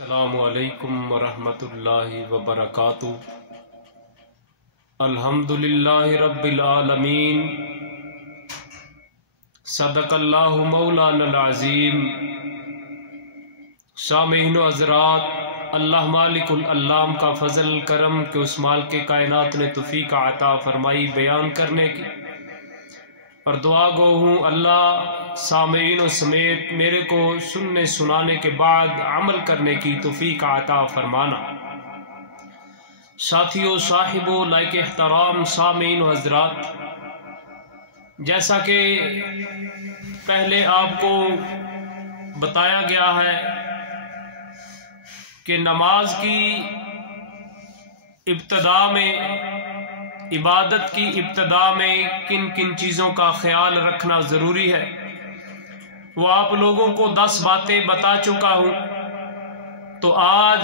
السلام علیکم ورحمۃ اللہ وبرکاتہ۔ الحمدللہ رب العالمین، صدق اللہ مولانا العظیم۔ سامعین و حضرات، اللہ مالک العلام کا فضل کرم کہ اس مالک کائنات نے توفیق عطا فرمائی بیان کرنے کی، اور دعا گو ہوں اللہ سامعین و سمیت میرے کو سننے سنانے کے بعد عمل کرنے کی توفیق عطا فرمانا۔ ساتھیو، صاحبو، لائق احترام سامعین و حضرات، جیسا کہ پہلے آپ کو بتایا گیا ہے کہ نماز کی ابتدا میں، عبادت کی ابتدا میں کن کن چیزوں کا خیال رکھنا ضروری ہے، وہ آپ لوگوں کو 10 باتیں بتا چکا ہوں۔ تو آج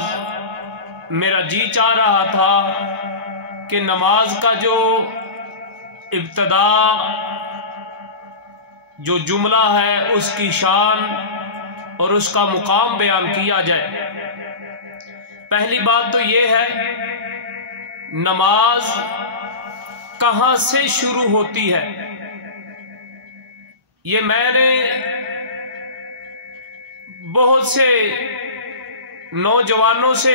میرا جی چاہ رہا تھا کہ نماز کا جو ابتدا جو جملہ ہے اس کی شان اور اس کا مقام بیان کیا جائے۔ پہلی بات تو یہ ہے، نماز کہاں سے شروع ہوتی ہے؟ یہ میں نے بہت سے نوجوانوں سے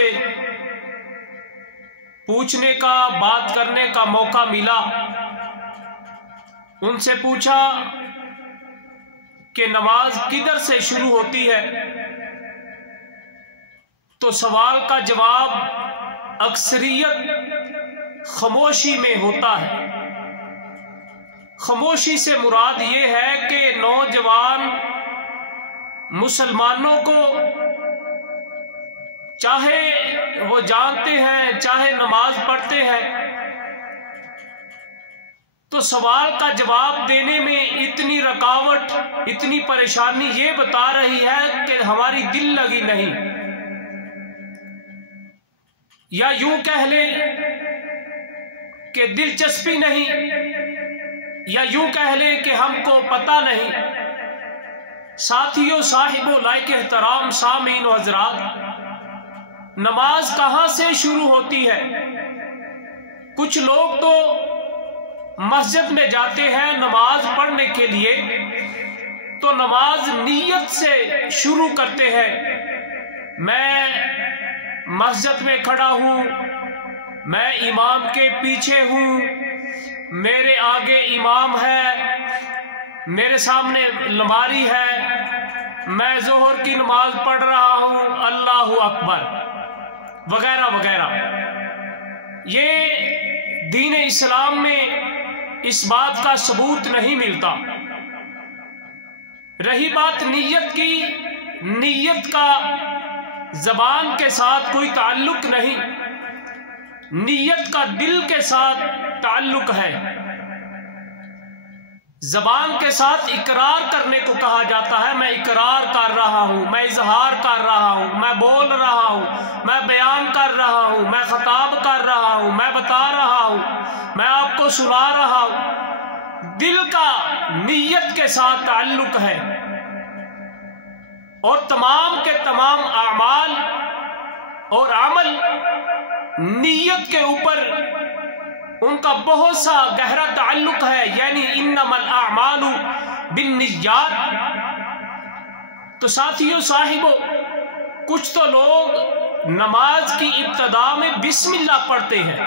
پوچھنے کا، بات کرنے کا موقع ملا۔ ان سے پوچھا کہ نماز کدھر سے شروع ہوتی ہے؟ تو سوال کا جواب اکثریت خاموشی میں ہوتا ہے۔ خاموشی سے مراد یہ ہے کہ نوجوان مسلمانوں کو چاہے وہ جانتے ہیں، چاہے نماز پڑھتے ہیں، تو سوال کا جواب دینے میں اتنی رکاوٹ، اتنی پریشانی یہ بتا رہی ہے کہ ہماری دل لگی نہیں، یا یوں کہہ لیں کہ دلچسپی نہیں، یا یوں کہہ لیں کہ ہم کو پتہ نہیں۔ ساتھیو، صاحبو، لائق احترام سامعین و حضرات، نماز کہاں سے شروع ہوتی ہے؟ کچھ لوگ تو مسجد میں جاتے ہیں نماز پڑھنے کے لیے، تو نماز نیت سے شروع کرتے ہیں۔ میں مسجد میں کھڑا ہوں، میں امام کے پیچھے ہوں، میرے آگے امام ہے، میرے سامنے لماری ہے، میں ظہر کی نماز پڑھ رہا ہوں، اللہ اکبر وغیرہ وغیرہ۔ یہ دین اسلام میں اس بات کا ثبوت نہیں ملتا۔ رہی بات نیت کی، نیت کا زبان کے ساتھ کوئی تعلق نہیں، نیت کا دل کے ساتھ تعلق ہے۔ زبان کے ساتھ اقرار کرنے کو کہا جاتا ہے، میں اقرار کر رہا ہوں، میں اظہار کر رہا ہوں، میں بول رہا ہوں، میں بیان کر رہا ہوں، میں خطاب کر رہا ہوں، میں بتا رہا ہوں، میں آپ کو سنا رہا ہوں۔ دل کا نیت کے ساتھ تعلق ہے، اور تمام کے تمام اعمال اور عمل نیت کے اوپر ان کا بہت سا گہرا تعلق ہے، یعنی انما الاعمال بالنیات۔ تو ساتھیو، صاحبو، کچھ تو لوگ نماز کی ابتدا میں بسم اللہ پڑھتے ہیں،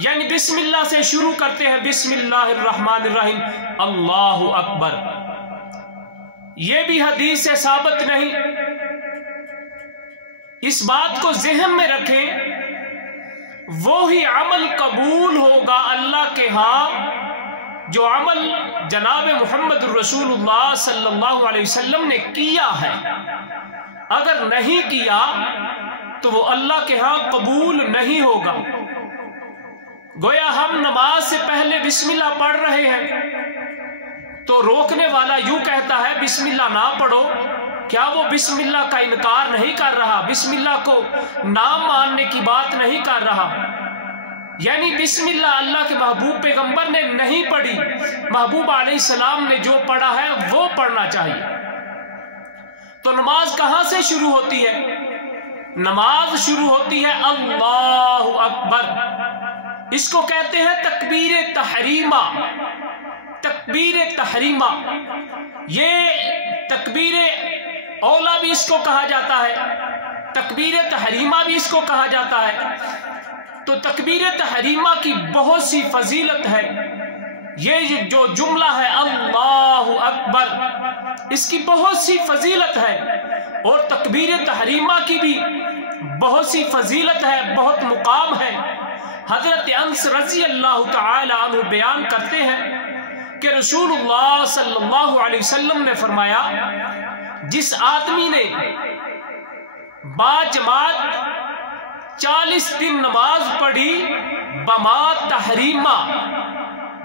یعنی بسم اللہ سے شروع کرتے ہیں، بسم اللہ الرحمن الرحیم، اللہ اکبر۔ یہ بھی حدیث سے ثابت نہیں۔ اس بات کو ذہن میں رکھیں، وہی عمل قبول ہوگا اللہ کے ہاں جو عمل جناب محمد رسول اللہ صلی اللہ علیہ وسلم نے کیا ہے۔ اگر نہیں کیا تو وہ اللہ کے ہاں قبول نہیں ہوگا۔ گویا ہم نماز سے پہلے بسم اللہ پڑھ رہے ہیں تو روکنے والا یوں کہتا ہے بسم اللہ نہ پڑھو، کیا وہ بسم اللہ کا انکار نہیں کر رہا؟ بسم اللہ کو نام ماننے کی بات نہیں کر رہا؟ یعنی بسم اللہ اللہ کے محبوب پیغمبر نے نہیں پڑھی، محبوب علیہ السلام نے جو پڑھا ہے وہ پڑھنا چاہیے۔ تو نماز کہاں سے شروع ہوتی ہے؟ نماز شروع ہوتی ہے اللہ اکبر، اس کو کہتے ہیں تکبیر تحریمہ۔ تکبیر تحریمہ، یہ تکبیر اولا بھی اس کو کہا جاتا ہے، تکبیر تحریمہ بھی اس کو کہا جاتا ہے۔ تو تکبیر تحریمہ کی بہت سی فضیلت ہے۔ یہ جو جملہ ہے اللہ اکبر، اس کی بہت سی فضیلت ہے، اور تکبیر تحریمہ کی بھی بہت سی فضیلت ہے، بہت مقام ہے۔ حضرت انس رضی اللہ تعالی عنہ بیان کرتے ہیں کہ رسول اللہ صلی اللہ علیہ وسلم نے فرمایا، جس آدمی نے باجماعت 40 دن نماز پڑھی بما تحریمہ،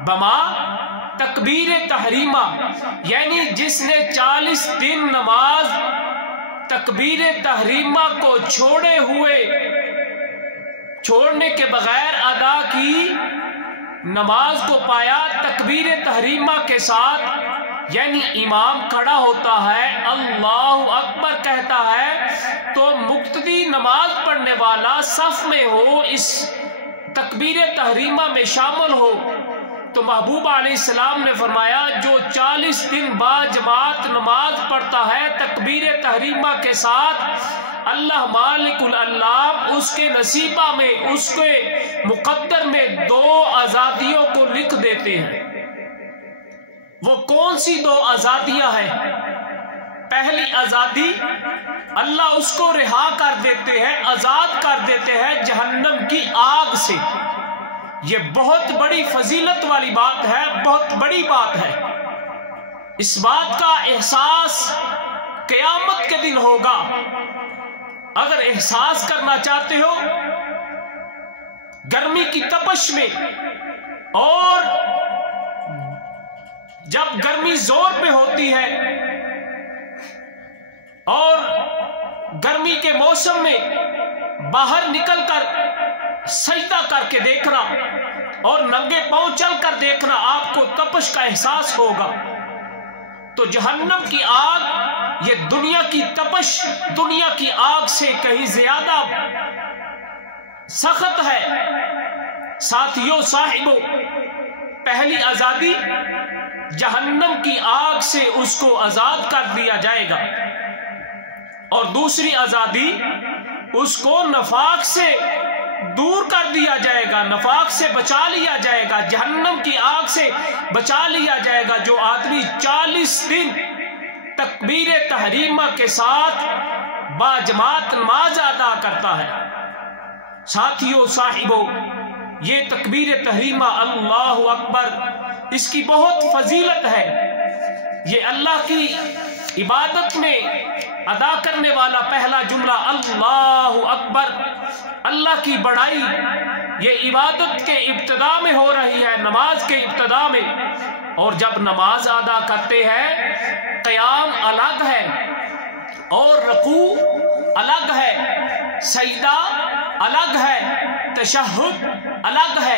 بما تکبیر تحریمہ، یعنی جس نے 40 دن نماز تکبیر تحریمہ کو چھوڑنے کے بغیر ادا کی، نماز کو پایا تکبیر تحریمہ کے ساتھ، یعنی امام کھڑا ہوتا ہے اللہ اکبر کہتا ہے تو مقتدی نماز پڑھنے والا صف میں ہو، اس تکبیر تحریمہ میں شامل ہو، تو محبوب علیہ السلام نے فرمایا جو 40 دن بعد جماعت نماز پڑھتا ہے تکبیر تحریمہ کے ساتھ، اللہ مالک العلام اس کے نصیبہ میں، اس کے مقدر میں 2 آزادیوں کو لکھ دیتے ہیں۔ وہ کون سی 2 آزادیاں ہیں؟ پہلی آزادی، اللہ اس کو رہا کر دیتے ہیں، آزاد کر دیتے ہیں جہنم کی آگ سے۔ یہ بہت بڑی فضیلت والی بات ہے، بہت بڑی بات ہے۔ اس بات کا احساس قیامت کے دن ہوگا۔ اگر احساس کرنا چاہتے ہو گرمی کی تپش میں، اور جب گرمی زور پہ ہوتی ہے، اور گرمی کے موسم میں باہر نکل کر سجدہ کر کے دیکھنا اور ننگے پاؤں چل کر دیکھنا، آپ کو تپش کا احساس ہوگا۔ تو جہنم کی آگ یہ دنیا کی تپش، دنیا کی آگ سے کہیں زیادہ سخت ہے۔ ساتھیوں، صاحبوں، پہلی آزادی جہنم کی آگ سے اس کو آزاد کر دیا جائے گا، اور دوسری آزادی اس کو نفاق سے دور کر دیا جائے گا، نفاق سے بچا لیا جائے گا، جہنم کی آگ سے بچا لیا جائے گا۔ جو آدمی 40 دن تکبیر تحریمہ کے ساتھ باجماعت نماز ادا کرتا ہے۔ ساتھیوں، صاحبوں، یہ تکبیر تحریمہ اللہ اکبر، اس کی بہت فضیلت ہے۔ یہ اللہ کی عبادت میں ادا کرنے والا پہلا جملہ اللہ اکبر، اللہ کی بڑائی، یہ عبادت کے ابتدا میں ہو رہی ہے، نماز کے ابتدا میں۔ اور جب نماز ادا کرتے ہیں، قیام الگ ہے اور رکوع الگ ہے، سجدہ الگ ہے، تشہد الگ ہے،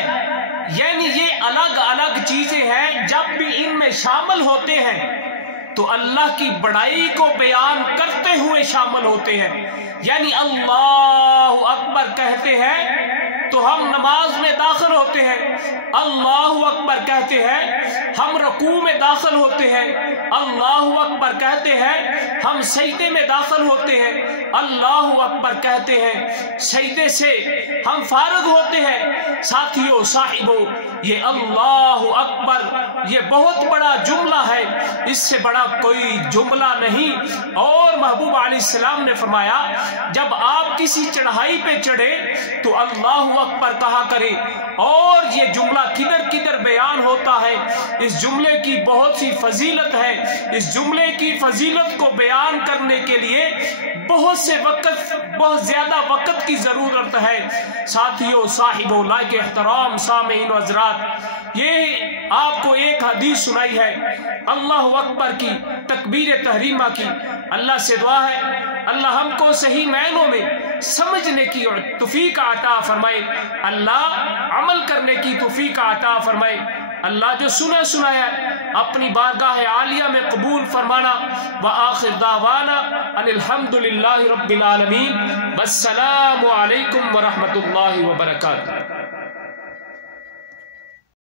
یعنی یہ الگ الگ چیزیں ہیں۔ جب بھی ان میں شامل ہوتے ہیں تو اللہ کی بڑائی کو بیان کرتے ہوئے شامل ہوتے ہیں، یعنی اللہ اکبر کہتے ہیں تو ہم نماز میں داخل ہوتے ہیں، اللہ اکبر کہتے ہیں ہم رکوع میں داخل ہوتے ہیں، اللہ اکبر کہتے ہیں ہم سجدے میں داخل ہوتے ہیں، اللہ اکبر کہتے ہیں سجدے سے ہم فارغ ہوتے ہیں۔ ساتھیوں، صاحبوں، یہ اللہ اکبر یہ بہت بڑا جملہ ہے، اس سے بڑا کوئی جملہ نہیں۔ اور محبوب علیہ السلام نے فرمایا جب آپ کسی چڑھائی پہ چڑھے تو اللہ اکبر کہا کرے، اور یہ جملہ کدھر کدھر بیان ہوتا ہے۔ اس جملے کی بہت سی فضیلت ہے، اس جملے کی فضیلت کو بیان کرنے کے لیے بہت زیادہ وقت کی ضرورت ہے۔ ساتھیوں، صاحبوں، لائق احترام سامعین و حضرات، یہ آپ کو ایک حدیث سنائی ہے اللہ اکبر کی، تکبیر تحریمہ کی۔ اللہ سے دعا ہے اللہ ہم کو صحیح معنوں میں سمجھنے کی توفیق عطا فرمائے، اللہ عمل کرنے کی توفیق عطا فرمائے۔ اللہ جو سنایا اپنی بارگاہ عالیہ میں قبول فرمانا۔ وآخر دعوانا ان الحمدللہ رب العالمین، والسلام علیکم ورحمۃ اللہ وبرکاتہ۔